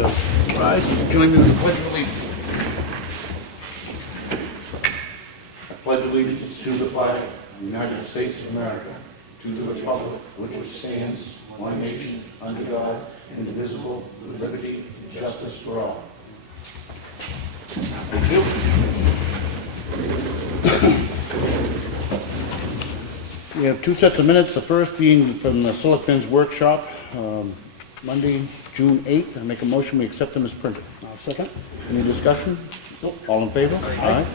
rise and join me in the Pledge of Allegiance. I pledge allegiance to the flag of the United States of America, to the republic which stands one nation under God, indivisible, with liberty and justice for all. Thank you. We have two sets of minutes, the first being from the Selectmen's workshop, Monday, June 8th. I make a motion we accept them as printed. I'll second. Any discussion? Nope. All in favor? Aye.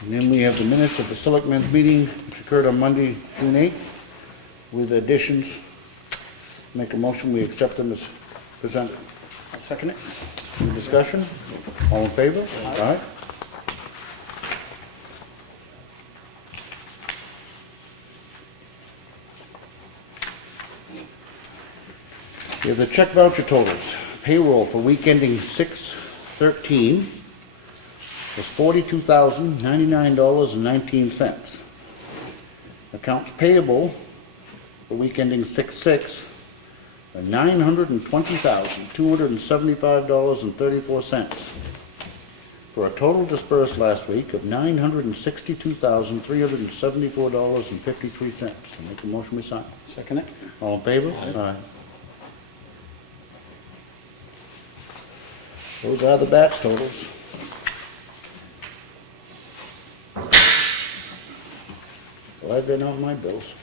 And then we have the minutes of the Selectmen's meeting, which occurred on Monday, June 8th, with additions. Make a motion we accept them as presented. I'll second it. Any discussion? All in favor? Aye. We have the check voucher totals. Payroll for week ending 6/13 was $42,099.19. Accounts payable for week ending 6/6 are $920,275.34, for a total dispersed last week of $962,374.53. I make a motion we sign. Second it. All in favor? Aye. Those are the batch totals. Glad they're not my bills.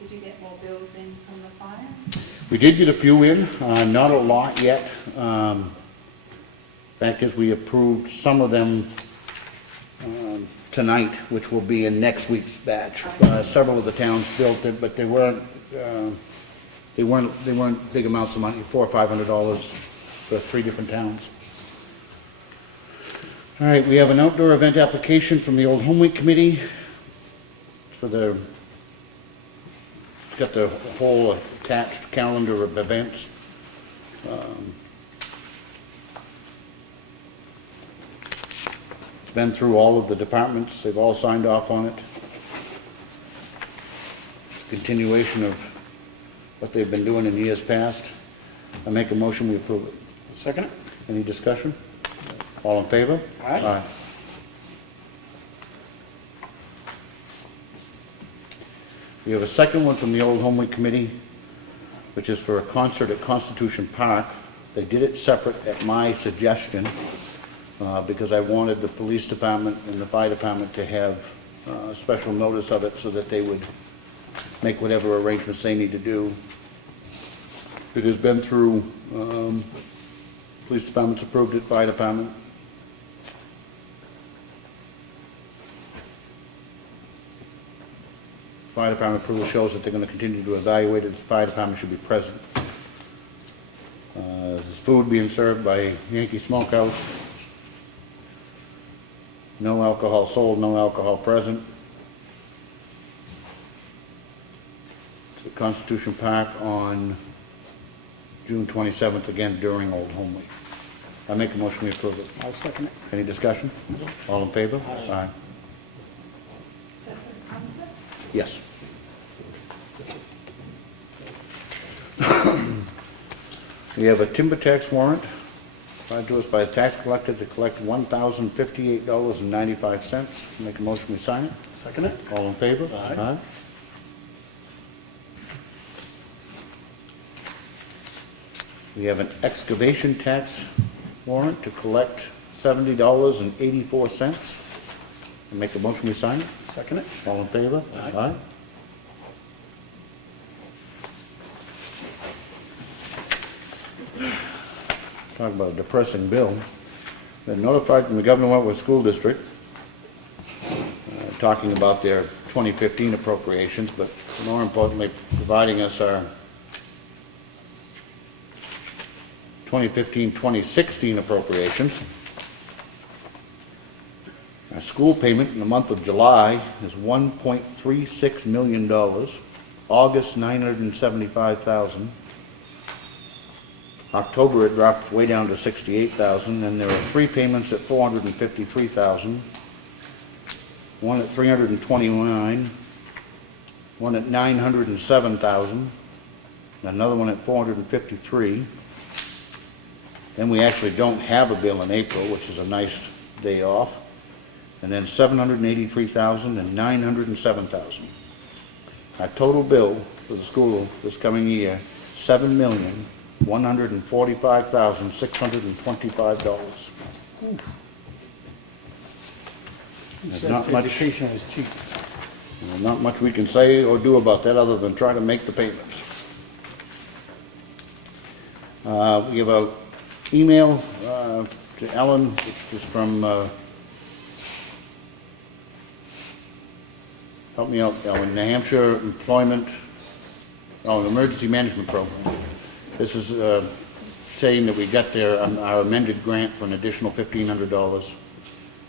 Did you get more bills in from the fire? We did get a few in, not a lot yet. Fact is, we approved some of them tonight, which will be in next week's batch. Several of the towns built it, but they weren't big amounts of money, $400 or $500 for 3 different towns. All right, we have an outdoor event application from the Old Home Week Committee for the, got the whole attached calendar of events. It's been through all of the departments. They've all signed off on it. It's a continuation of what they've been doing in years past. I make a motion, we approve it. Second it. Any discussion? All in favor? Aye. We have a second one from the Old Home Week Committee, which is for a concert at Constitution Park. They did it separate at my suggestion, because I wanted the police department and the fire department to have special notice of it so that they would make whatever arrangements they need to do. It has been through, police department's approved it, fire department. Fire department approval shows that they're going to continue to evaluate it. The fire department should be present. There's food being served by Yankee Smokehouse. No alcohol sold, no alcohol present. It's at Constitution Park on June 27th, again during Old Home Week. I make a motion we approve it. I'll second it. Any discussion? All in favor? Aye. Is that for the concert? Yes. We have a timber tax warrant provided to us by the tax collector to collect $1,058.95. Make a motion we sign it. Second it. All in favor? Aye. We have an excavation tax warrant to collect $70.84. Make a motion we sign it. Second it. All in favor? Aye. Talk about a depressing bill. Been notified from the Government-Overite School District, talking about their 2015 appropriations, but more importantly, providing us our 2015-2016 appropriations. Our school payment in the month of July is $1.36 million. August, $975,000. October, it drops way down to $68,000, and there are 3 payments at $453,000. One at $329,000, one at $907,000, another one at $453,000. Then we actually don't have a bill in April, which is a nice day off. And then $783,000 and $907,000. Our total bill for the school this coming year, $7,145,625. There's not much, Education is cheap. not much we can say or do about that other than try to make the payments. We have an email to Ellen, which is from, help me out, Ellen, New Hampshire Employment, Emergency Management Program. This is saying that we got our amended grant for an additional $1,500.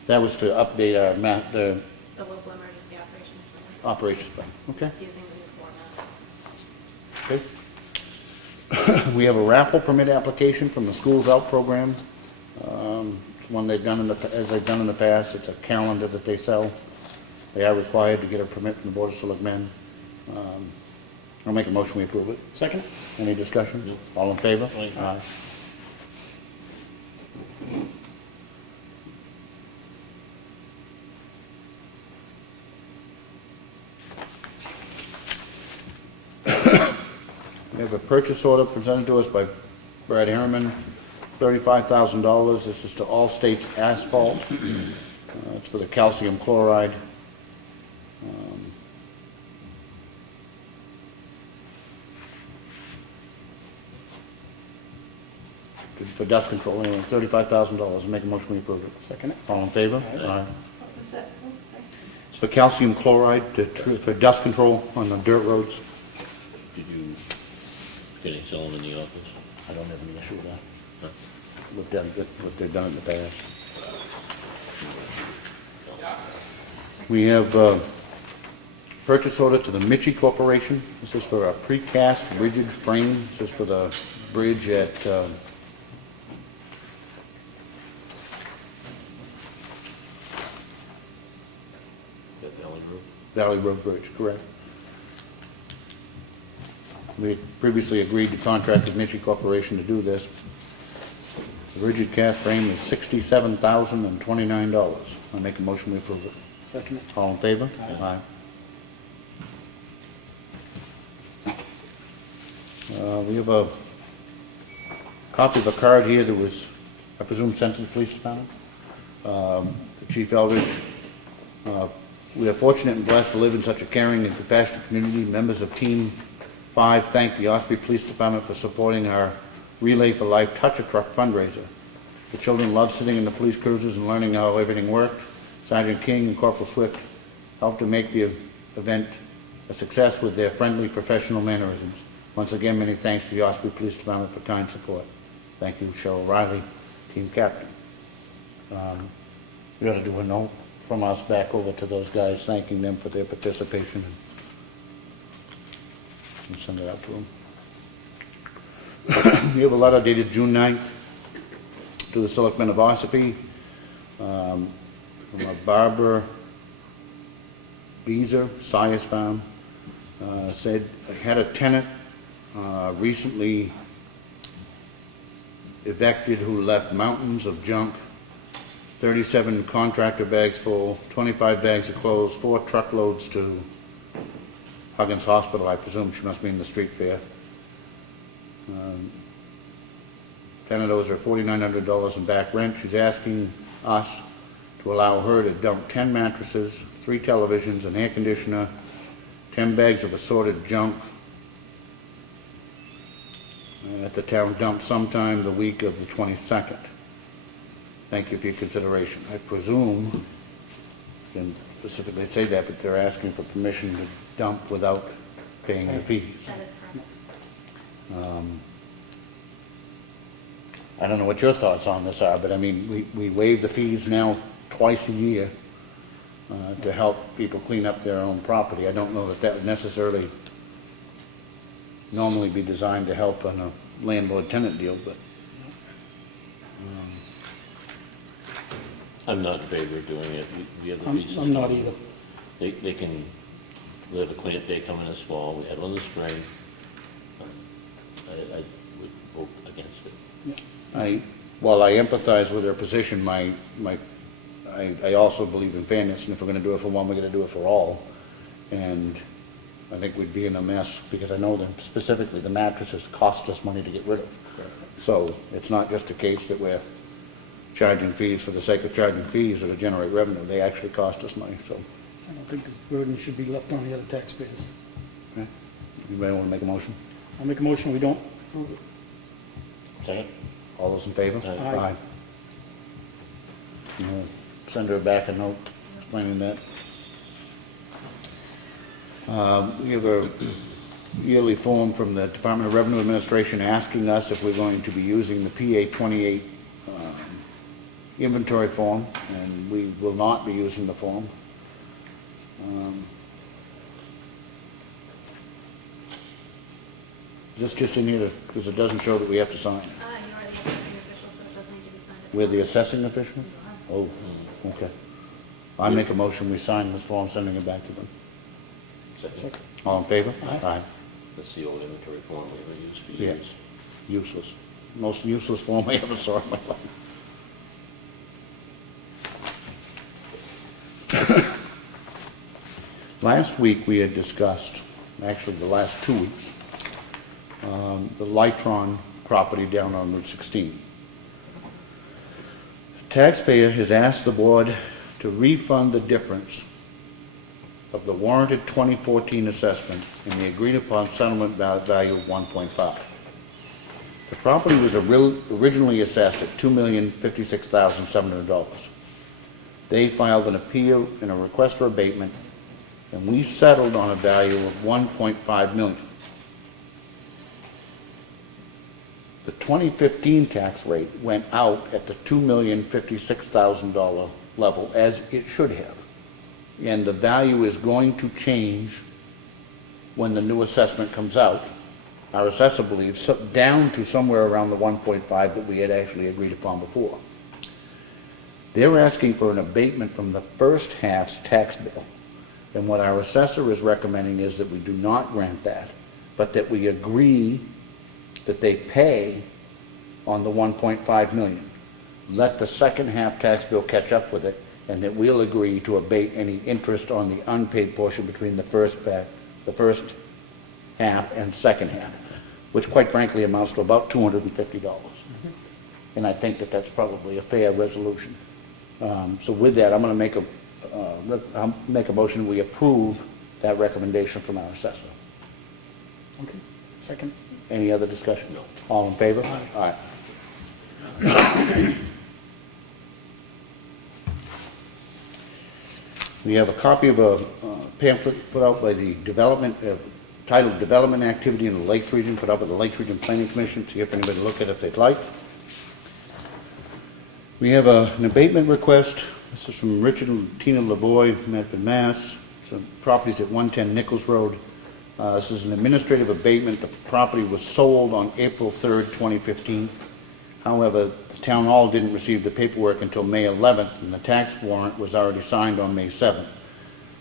That was to update our The local emergency operations plan. operations plan. Okay. It's using the new format. Okay. We have a raffle permit application from the Schools Out program. It's one they've done as they've done in the past. It's a calendar that they sell. They are required to get a permit from the Board of Selectmen. I'll make a motion, we approve it. Second? Any discussion? No. All in favor? Aye. We have a purchase order presented to us by Brad Harriman, $35,000. This is to All States Asphalt. It's for the calcium chloride. For dust control, anyway, $35,000. Make a motion, we approve it. Second it? All in favor? Aye. What was that? Oh, sorry. It's for calcium chloride, for dust control on the dirt roads. Did you get any sell them in the office? I don't have any issue with that. Huh? What they've done in the past. We have a purchase order to the Mitchie Corporation. This is for a precast rigid frame. This is for the bridge at That Valley Road? Valley Road Bridge, correct? We had previously agreed to contract with Mitchie Corporation to do this. The rigid cast frame is $67,029. I'll make a motion, we approve it. Second it? All in favor? Aye. We have a copy of a card here that was, I presume, sent to the police department. Chief Eldridge, we are fortunate and blessed to live in such a caring and compassionate community. Members of Team 5 thank the Ossipee Police Department for supporting our Relay for Life Touch-a-Truck fundraiser. The children love sitting in the police cruisers and learning how everything worked. Sergeant King and Corporal Swift helped to make the event a success with their friendly professional mannerisms. Once again, many thanks to the Ossipee Police Department for kind support. Thank you, Cheryl Riley, Team Captain. We ought to do a note from us back over to those guys, thanking them for their participation, and send it out to them. We have a letter dated June 9th to the Selectmen of Ossipee from a Barbara Beezer, Sias Farm. Said, I had a tenant recently evicted who left mountains of junk, 37 contractor bags full, 25 bags of clothes, 4 truckloads to Huggins Hospital. I presume she must mean the street fair. 10 of those are $4,900 in back rent. She's asking us to allow her to dump 10 mattresses, 3 televisions, an air conditioner, 10 bags of assorted junk at the town dump sometime the week of the 22nd. Thank you for your consideration. I presume, didn't specifically say that, but they're asking for permission to dump without paying the fees. That is correct. I don't know what your thoughts on this are, but I mean, we waive the fees now twice a year to help people clean up their own property. I don't know that that would necessarily normally be designed to help on a landlord-tenant deal, but I'm not in favor of doing it. The other pieces. I'm not either. They can, we have a cleanup day coming this fall, we had one this spring. I would vote against it. while I empathize with their position, I also believe in fairness, and if we're gonna do it for one, we're gonna do it for all. And I think we'd be in a mess, because I know that specifically the mattresses cost us money to get rid of. So it's not just a case that we're charging fees for the sake of charging fees or to generate revenue. They actually cost us money, so. I don't think this burden should be left on the other taxpayers. Okay. Anybody want to make a motion? I'll make a motion, we don't approve it. Second? All those in favor? Aye. And we'll send her back a note explaining that. We have a yearly form from the Department of Revenue Administration asking us if we're going to be using the PA 28 inventory form, and we will not be using the form. Is this just in here because it doesn't show that we have to sign? You are the assessing official, so it doesn't need to be signed. We're the assessing official? You are. Oh, okay. I make a motion, we sign this form, sending it back to them. Second. All in favor? Aye. That's the old inventory form we haven't used for Yeah. years. Useless. Most useless form I ever saw in my life. Last week, we had discussed, actually the last 2 weeks, the Lytron property down on Route 16. Taxpayer has asked the board to refund the difference of the warranted 2014 assessment and the agreed-upon settlement value of 1.5. The property was originally assessed at $2,056,700. They filed an appeal and a request for abatement, and we settled on a value of $1.5 million. The 2015 tax rate went out at the $2,056,000 level, as it should have. And the value is going to change when the new assessment comes out. Our assessor believes down to somewhere around the 1.5 that we had actually agreed upon before. They're asking for an abatement from the first half's tax bill. And what our assessor is recommending is that we do not grant that, but that we agree that they pay on the 1.5 million. Let the second half tax bill catch up with it, and that we'll agree to abate any interest on the unpaid portion between the first half and second half, which quite frankly amounts to about $250. And I think that that's probably a fair resolution. So with that, I'm going to make a motion, we approve that recommendation from our assessor. Okay, second. Any other discussion? No. All in favor? Aye. Aye. We have a copy of a pamphlet put out by the titled Development Activity in the Lakes Region, put out by the Lakes Region Planning Commission. See if anybody look at it if they'd like. We have an abatement request. This is from Richard and Tina LeBoy, Medford, Mass. So properties at 110 Nichols Road. This is an administrative abatement. The property was sold on April 3rd, 2015. However, the town hall didn't receive the paperwork until May 11th, and the tax warrant was already signed on May 7th.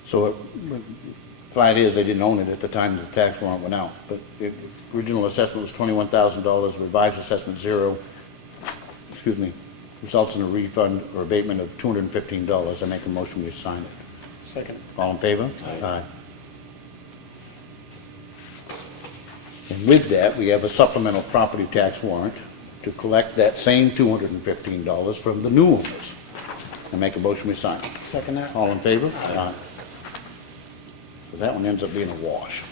So fact is, they didn't own it at the time the tax warrant went out. But the original assessment was $21,000, revised assessment $0. Results in a refund or abatement of $215. I make a motion, we sign it. Second. All in favor? Aye. And with that, we have a supplemental property tax warrant to collect that same $215 from the new owners. I make a motion, we sign it. Second that. All in favor? Aye. So that one ends up being a wash.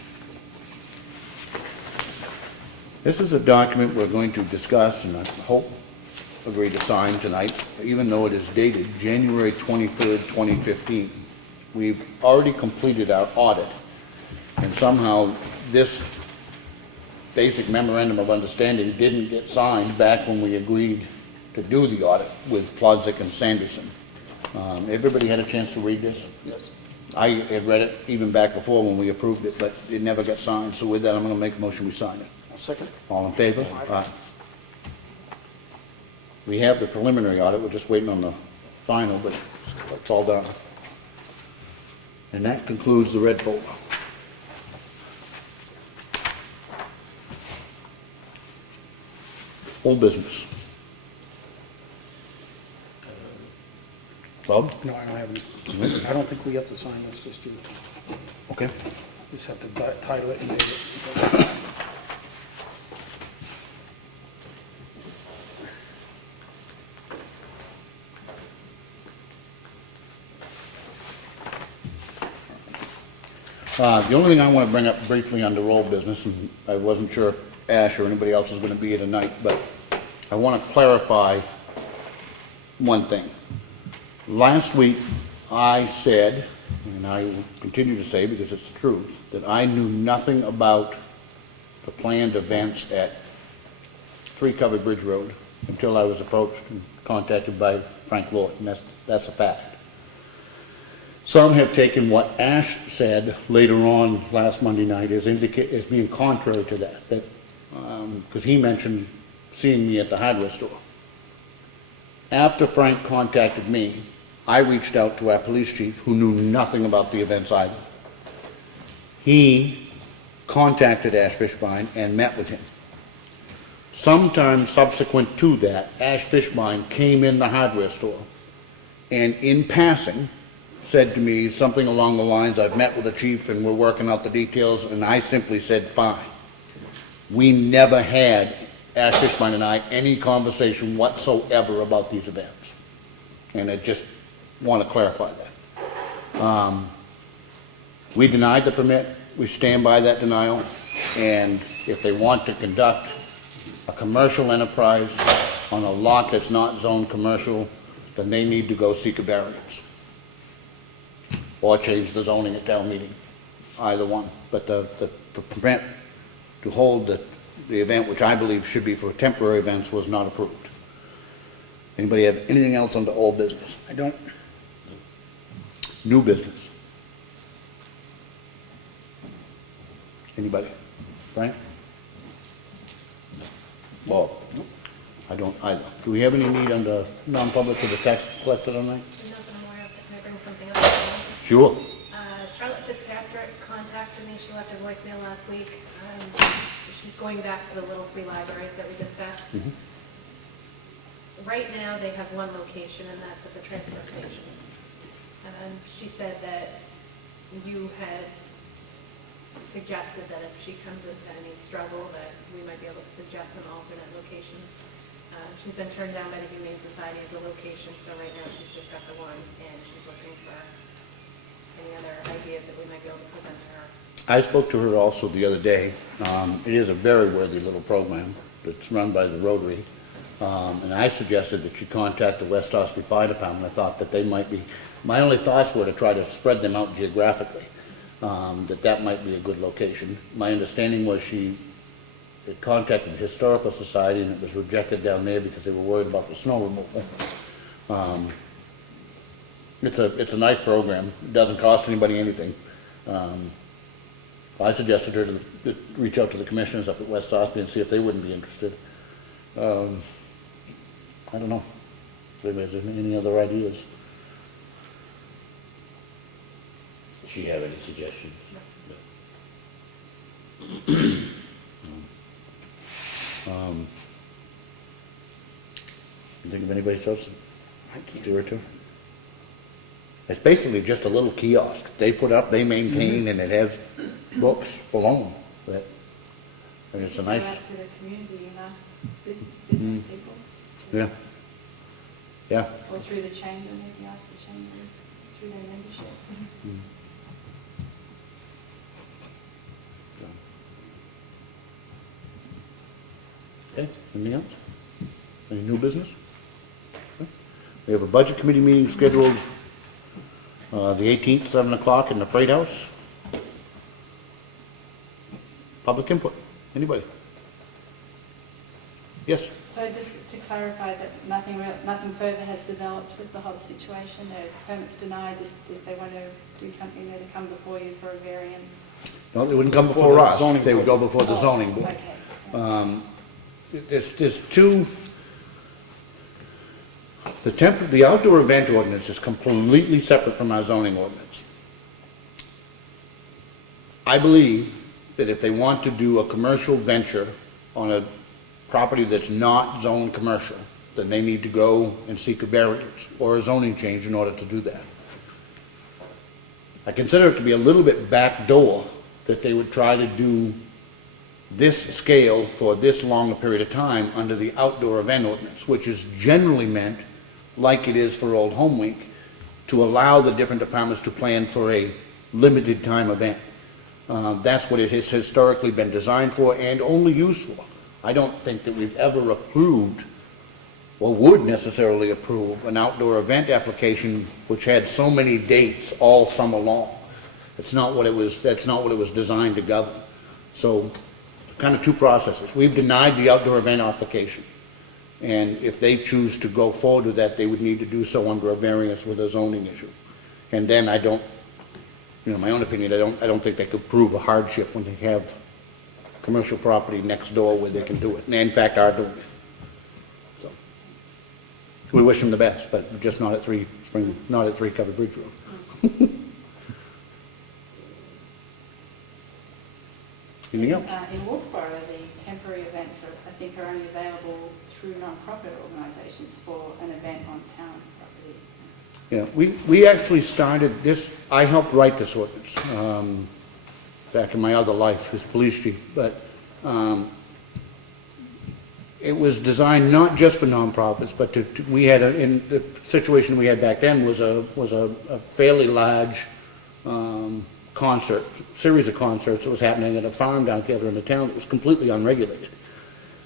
This is a document we're going to discuss and I hope agree to sign tonight, even though it is dated January 23rd, 2015. We've already completed our audit, and somehow this basic memorandum of understanding didn't get signed back when we agreed to do the audit with Plodzik and Sanderson. Everybody had a chance to read this? Yes. I had read it even back before when we approved it, but it never got signed, so with that, I'm gonna make a motion, we sign it. I'll second. All in favor? Aye. We have the preliminary audit, we're just waiting on the final, but it's all done. And that concludes the red folder. Old business. Bob? No, I don't have any. I don't think we have to sign this, just you. Okay. Just have to title it and date it. The only thing I want to bring up briefly under old business, and I wasn't sure if Ash or anybody else is going to be here tonight, but I want to clarify one thing. Last week, I said, and I will continue to say because it's the truth, that I knew nothing about the planned events at 3 Covered Bridge Road until I was approached and contacted by Frank Lord, and that's a fact. Some have taken what Ash said later on last Monday night as being contrary to that, because he mentioned seeing me at the hardware store. After Frank contacted me, I reached out to our police chief, who knew nothing about the events either. He contacted Ash Fishbein and met with him. Sometime subsequent to that, Ash Fishbein came in the hardware store and in passing said to me something along the lines, I've met with the chief and we're working out the details, and I simply said, fine. We never had, Ash Fishbein and I, any conversation whatsoever about these events. And I just want to clarify that. We denied the permit, we stand by that denial, and if they want to conduct a commercial enterprise on a lot that's not zoned commercial, then they need to go seek a variance. Or change the zoning at town meeting, either one. But the permit to hold the event, which I believe should be for temporary events, was not approved. Anybody have anything else under old business? I don't. New business? Anybody? Frank? Bob? I don't either. Do we have any need under non-public for the tax collector tonight? Nothing I'm aware of. Can I bring something up? Sure. Charlotte Fitzpatrick contacted me. She left a voicemail last week. She's going back to the little free libraries that we discussed. Right now, they have one location, and that's at the transfer station. And she said that you had suggested that if she comes into any struggle, that we might be able to suggest some alternate locations. She's been turned down by the Humane Society as a location, so right now she's just got the one, and she's looking for any other ideas that we might be able to present to her. I spoke to her also the other day. It is a very worthy little program that's run by the Rotary. And I suggested that she contact the West Ossipee Fire Department. I thought that they might be, my only thoughts were to try to spread them out geographically, that might be a good location. My understanding was she had contacted the Historical Society and it was rejected down there because they were worried about the snow removal. It's a nice program. It doesn't cost anybody anything. I suggested her to reach out to the commissioners up at West Ossipee and see if they wouldn't be interested. I don't know. If anybody has any other ideas? Does she have any suggestions? You think of anybody else I can't. steer it to? It's basically just a little kiosk. They put up, they maintain, and it has books for loan. But it's a nice, Go out to the community and ask business people. yeah. Yeah. Or through the chamber, maybe ask the chamber through their membership. Okay, anything else? Any new business? Okay. We have a budget committee meeting scheduled the 18th, 7 o'clock in the Freight House. Public input, anybody? Yes? So just to clarify that nothing further has developed with the whole situation, no permits denied, if they want to do something, they'd come before you for a variance? No, they wouldn't come Before before the us, zoning they would board. go before the zoning board. Okay. There's two, the outdoor event ordinance is completely separate from our zoning ordinance. I believe that if they want to do a commercial venture on a property that's not zoned commercial, then they need to go and seek a variance or a zoning change in order to do that. I consider it to be a little bit backdoor that they would try to do this scale for this long a period of time under the outdoor event ordinance, which is generally meant, like it is for Old Home Week, to allow the different departments to plan for a limited time event. That's what it has historically been designed for and only used for. I don't think that we've ever approved or would necessarily approve an outdoor event application which had so many dates all summer long. That's not what it was designed to govern. So, kind of two processes. We've denied the outdoor event application. And if they choose to go forward with that, they would need to do so under a variance with a zoning issue. And then I don't, my own opinion, I don't think they could prove a hardship when they have commercial property next door where they can do it. And in fact, are doing it. So, we wish them the best, but just not at 3 Covered Bridge Road. Anything else? In Wolfboro, the temporary events I think are only available through non-profit organisations for an event on town property. Yeah, we actually started this, I helped write this ordinance back in my other life as police chief, but it was designed not just for nonprofits, but we had in the situation we had back then was a fairly large series of concerts that was happening at a farm down the other end of town that was completely unregulated.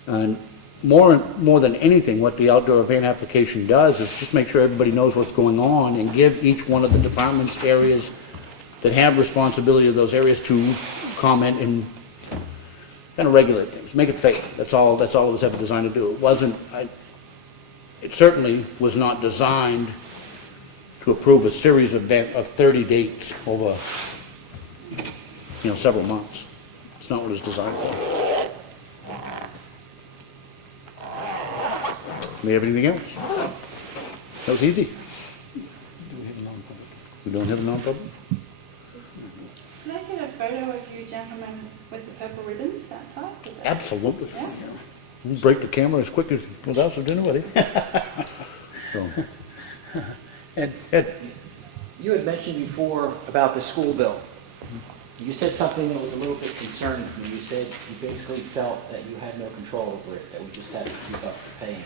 And more than anything, what the outdoor event application does is just make sure everybody knows what's going on and give each one of the departments areas that have responsibility of those areas to comment and kind of regulate things, make it safe. That's all it was ever designed to do. It certainly was not designed to approve a series of 30 dates over several months. It's not what it's designed for. Do we have anything else? That was easy. We don't have a non-public? Can I get a photo of you gentlemen with the purple ribbons outside? Absolutely. Yeah. We'll break the camera as quick as with us or dinner, buddy. So, Ed, You had mentioned before about the school bill. You said something that was a little bit concerning to me. You said you basically felt that you had no control over it, that we just had to keep up the paying.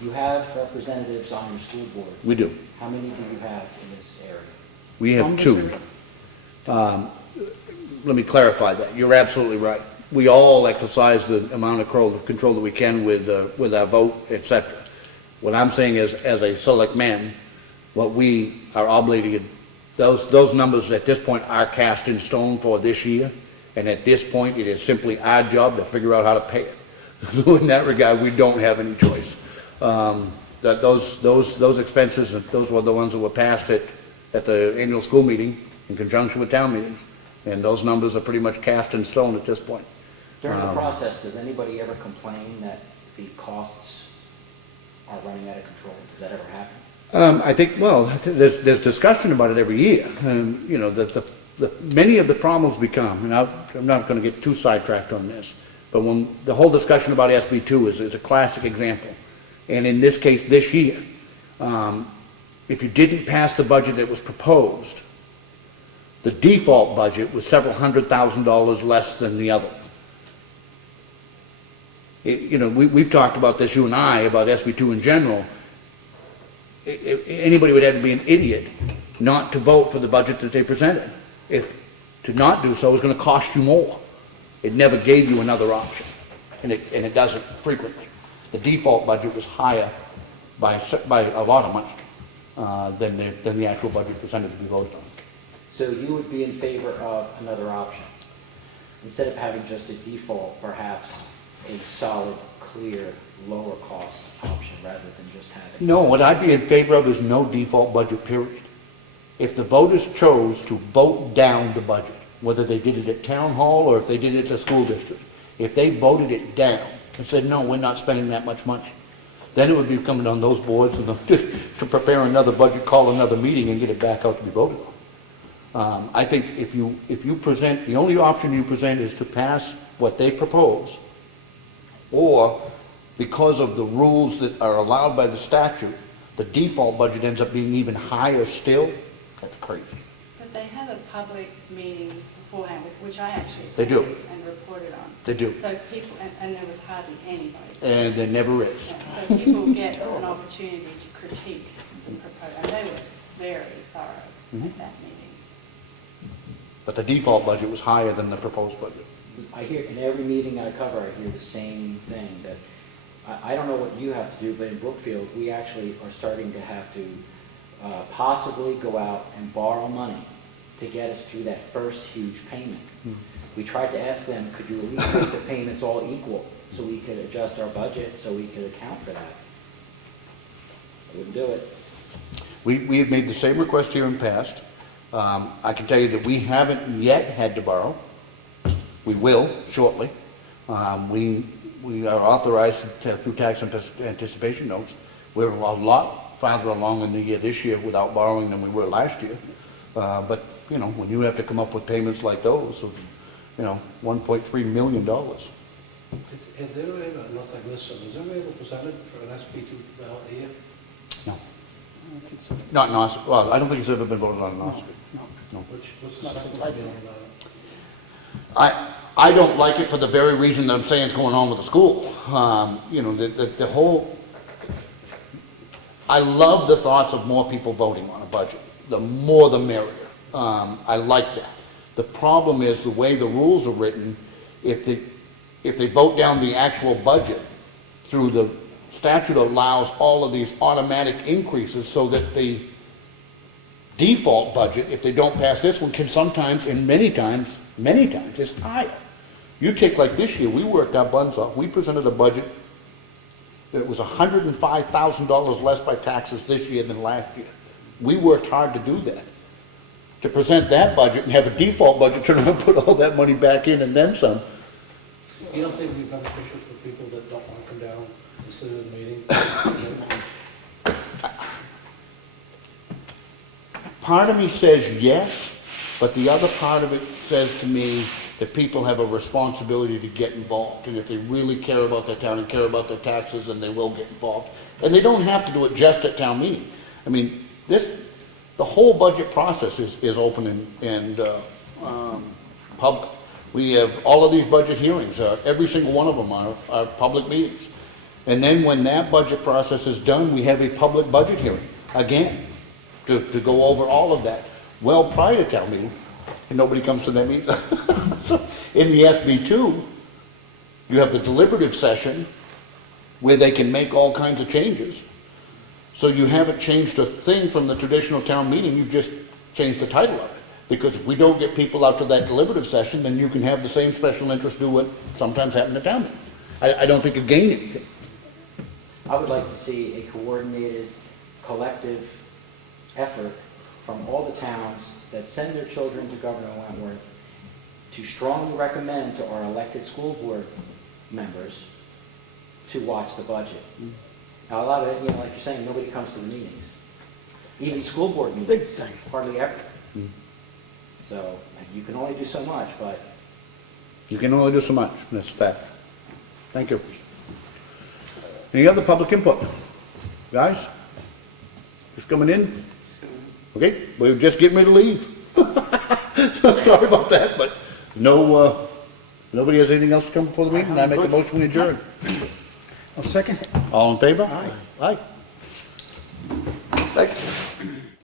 You have representatives on your school board. we do. How many do you have in this area? We have Some two. Let me clarify that. You're absolutely right. We all exercise the amount of control that we can with our vote, etc. What I'm saying is, as a selectman, what we are obligated, those numbers at this point are cast in stone for this year, and at this point, it is simply our job to figure out how to pay it. So in that regard, we don't have any choice. That those expenses, those were the ones that were passed at the annual school meeting in conjunction with town meetings, and those numbers are pretty much cast in stone at this point. During the process, does anybody ever complain that the costs are running out of control? Does that ever happen? I think, well, there's discussion about it every year. Many of the problems become, and I'm not going to get too sidetracked on this, but when the whole discussion about SB2 is a classic example. And in this case, this year, if you didn't pass the budget that was proposed, the default budget was several $100,000 less than the other. We've talked about this, you and I, about SB2 in general. Anybody would have to be an idiot not to vote for the budget that they presented. If to not do so is going to cost you more. It never gave you another option, and it doesn't frequently. The default budget was higher by a lot of money than the actual budget presented to be voted on. So you would be in favor of another option? Instead of having just a default, perhaps a solid, clear, lower cost option rather than just having. No, what I'd be in favor of is no default budget, period. If the voters chose to vote down the budget, whether they did it at town hall or if they did it at the school district, if they voted it down and said, no, we're not spending that much money, then it would be coming on those boards and to prepare another budget, call another meeting and get it back out to be voted on. I think if you present, the only option you present is to pass what they propose, or because of the rules that are allowed by the statute, the default budget ends up being even higher still, that's crazy. But they have a public meeting beforehand, which I actually They do. attended and reported on. They do. So people, and there was hardly anybody. And there never is. Yeah, so people get an opportunity to critique the proposal, and they were very thorough at that meeting. But the default budget was higher than the proposed budget. I hear, in every meeting I cover, I hear the same thing, that I don't know what you have to do, but in Brookfield, we actually are starting to have to possibly go out and borrow money to get us through that first huge payment. We tried to ask them, could you at least make the payments all equal so we could adjust our budget, so we could account for that? They wouldn't do it. We have made the same request here in the past. I can tell you that we haven't yet had to borrow. We will shortly. We are authorized through tax anticipation notes. We're a lot farther along in the year this year without borrowing than we were last year. But, you know, when you have to come up with payments like those of, you know, $1.3 million. Is there ever, not like this, is there ever presented for an SP2 ballot here? No, I don't think so. not in Ossipee. Well, I don't think it's ever been voted on in Ossipee. No. What's the Not second since I've been one here. about it? I don't like it for the very reason that I'm saying is going on with the school. You know, the whole, I love the thoughts of more people voting on a budget. The more the merrier. I like that. The problem is the way the rules are written, if they vote down the actual budget through the statute allows all of these automatic increases so that the default budget, if they don't pass this one, can sometimes, and many times, is higher. You take like this year, we worked our buns off. We presented a budget that was $105,000 less by taxes this year than last year. We worked hard to do that. To present that budget and have a default budget, turn around and put all that money back in and then some. You don't think it would be beneficial for people that don't want to come down and sit in the meeting? Part of me says yes, but the other part of it says to me that people have a responsibility to get involved. And if they really care about their town and care about their taxes, then they will get involved. And they don't have to do it just at town meeting. I mean, the whole budget process is open and public. We have all of these budget hearings, every single one of them are public meetings. And then when that budget process is done, we have a public budget hearing, again, to go over all of that, well prior to town meeting, and nobody comes to that meeting. So in the SB2, you have the deliberative session where they can make all kinds of changes. So you haven't changed a thing from the traditional town meeting, you've just changed the title of it. Because if we don't get people out to that deliberative session, then you can have the same special interest do what sometimes happens at town meeting. I don't think you gain anything. I would like to see a coordinated, collective effort from all the towns that send their children to Governor Wentworth to strongly recommend to our elected school board members to watch the budget. Now, a lot of it, you know, like you're saying, nobody comes to the meetings. Even school board meetings, Big thing. hardly ever. So you can only do so much, but You can only do so much, that's fact. Thank you. Any other public input? Guys? Just coming in? Okay, we're just getting ready to leave. So sorry about that, but no, nobody has anything else to come before the meeting? I make the motion we adjourn. A second? All in favor? Aye. Aye. Thanks.